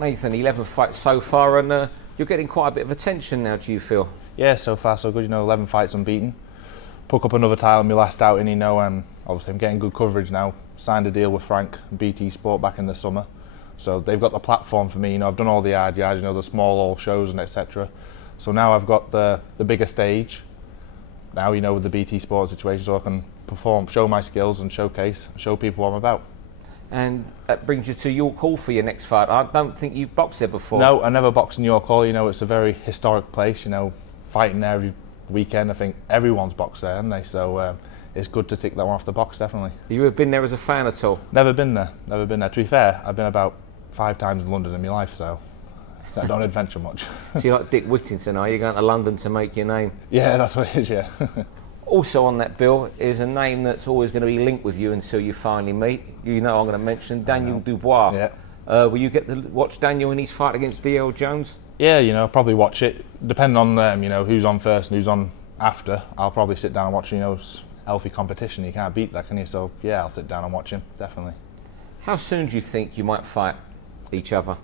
Nathan, 11 fights so far, and you're getting quite a bit of attention now, do you feel? Yeah, so far so good. 11 fights unbeaten. Pick up another title in my last outing. Obviously I'm getting good coverage now. Signed a deal with Frank and BT Sport back in the summer, so they've got the platform for me. I've done all the hard yards, the small hall shows and etc. So now I've got the bigger stage. Now with the BT Sport situation, so I can perform, show my skills, and showcase, show people what I'm about. And that brings you to York Hall for your next fight. I don't think you've boxed there before. No, I never boxed in York Hall. It's a very historic place. Fighting there every weekend. I think everyone's boxed there, haven't they? So it's good to tick that one off the box, definitely. You have been there as a fan at all? Never been there. Never been there. To be fair, I've been about 5 times in London in my life, so I don't adventure much. So you're like Dick Whittington, are you? Going to London to make your name? Yeah, that's what it is, yeah. Also on that bill is a name that's always going to be linked with you until you finally meet. I'm going to mention Daniel Dubois. Yeah. Will you get to watch Daniel in his fight against D.L. Jones? Yeah, I'll probably watch it. Depending on who's on first and who's on after, I'll probably sit down and watch. It's healthy competition. You can't beat that, can you? So yeah, I'll sit down and watch him, definitely. How soon do you think you might fight each other?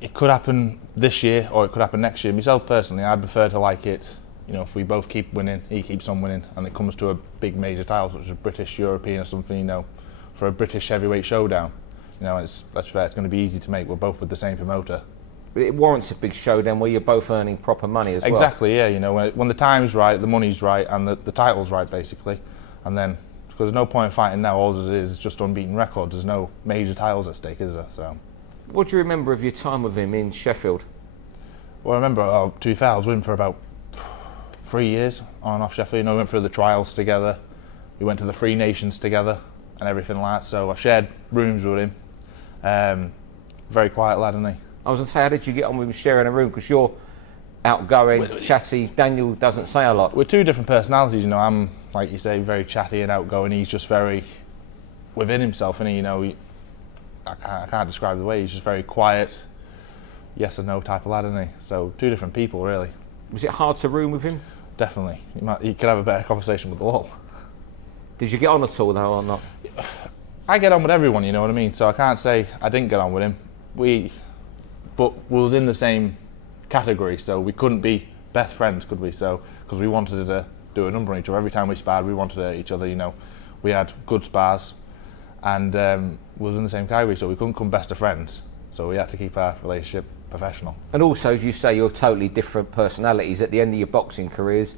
It could happen this year or it could happen next year. Myself personally, I'd prefer to like it. If we both keep winning, he keeps on winning, and it comes to a big major title such as British, European or something, for a British heavyweight showdown. That's fair, it's going to be easy to make. We're both with the same promoter. It warrants a big showdown where you're both earning proper money as well. Exactly, yeah. When the time's right, the money's right, and the title's right, basically. And then, because there's no point in fighting now, all it is just unbeaten records. There's no major titles at stake, is there? So. What do you remember of your time with him in Sheffield? Well, I remember, to be fair, I was with him for about 3 years on and off Sheffield. We went through the trials together. We went to the Three Nations together and everything like that. So I've shared rooms with him. Very quiet lad, isn't he? I was going to say, how did you get on with him sharing a room? Because you're outgoing, chatty. Daniel doesn't say a lot. We're two different personalities, I'm, like you say, very chatty and outgoing. He's just very within himself, and I can't describe the way. He's just very quiet, yes and no type of lad, isn't he? So two different people, really. Was it hard to room with him? Definitely. You could have a better conversation with the wall. Did you get on at all, though, or not? I get on with everyone, you know what I mean? So I can't say I didn't get on with him. But we was in the same category, so we couldn't be best friends, could we? So, because we wanted to do a number on each other. Every time we sparred, we wanted to hurt each other, We had good spars, and we was in the same category, so we couldn't come best of friends. So we had to keep our relationship professional. And also, as you say, you're totally different personalities. At the end of your boxing careers,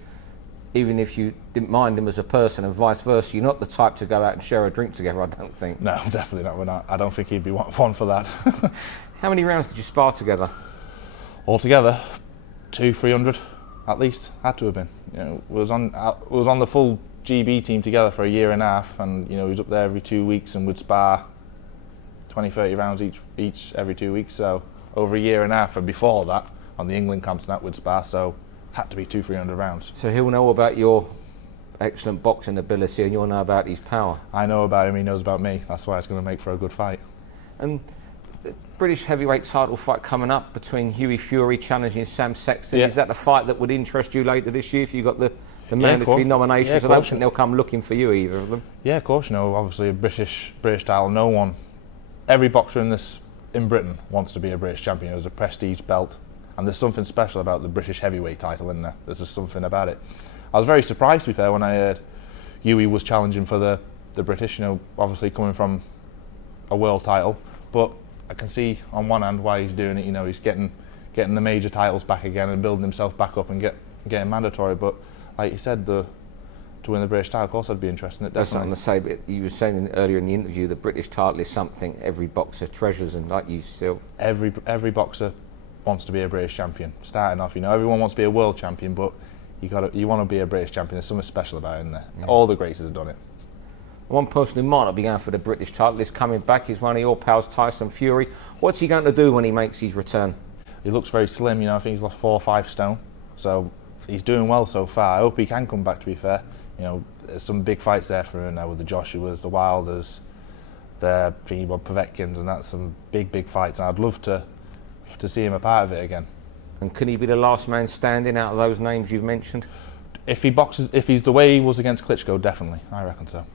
even if you didn't mind him as a person and vice versa, you're not the type to go out and share a drink together, I don't think. No, definitely not. We're not. I don't think he'd be one for that. How many rounds did you spar together? Altogether, 200-300 at least. Had to have been. We was on the full GB team together for a year and a half, and he was up there every 2 weeks and would spar 20-30 rounds each every 2 weeks. So over a year and a half, and before that, on the England camps and that would spar. So had to be 200-300 rounds. So he'll know about your excellent boxing ability, and you'll know about his power. I know about him. He knows about me. That's why it's going to make for a good fight. And the British heavyweight title fight coming up between Hughie Fury challenging Sam Sexton. Yeah. Is that the fight that would interest you later this year if you got the mandatory nominations? I don't think they'll come looking for you, either of them. Yeah, of course. Obviously a British title. Every boxer in Britain wants to be a British champion. It was a prestige belt, and there's something special about the British heavyweight title in there. There's just something about it. I was very surprised, to be fair, when I heard Hughie was challenging for the British. Obviously coming from a world title, but I can see on one hand why he's doing it. He's getting the major titles back again and building himself back up and getting mandatory. But like you said, to win the British title, of course, I'd be interested in it. That's not on the say, but you were saying earlier in the interview, the British title is something every boxer treasures, and like you still. Every boxer wants to be a British champion. Starting off, everyone wants to be a world champion, but you want to be a British champion. There's something special about it, isn't there? Yeah. All the greats have done it. One person who might not be going for the British title is coming back is one of your pals, Tyson Fury. What's he going to do when he makes his return? He looks very slim, I think he's lost 4 or 5 stone. So he's doing well so far. I hope he can come back, to be fair. There's some big fights there for him now with the Joshuas, the Wilders, the Povetkins, and that's some big fights. And I'd love to see him a part of it again. And can he be the last man standing out of those names you've mentioned? If he's the way he was against Klitschko, definitely. I reckon so.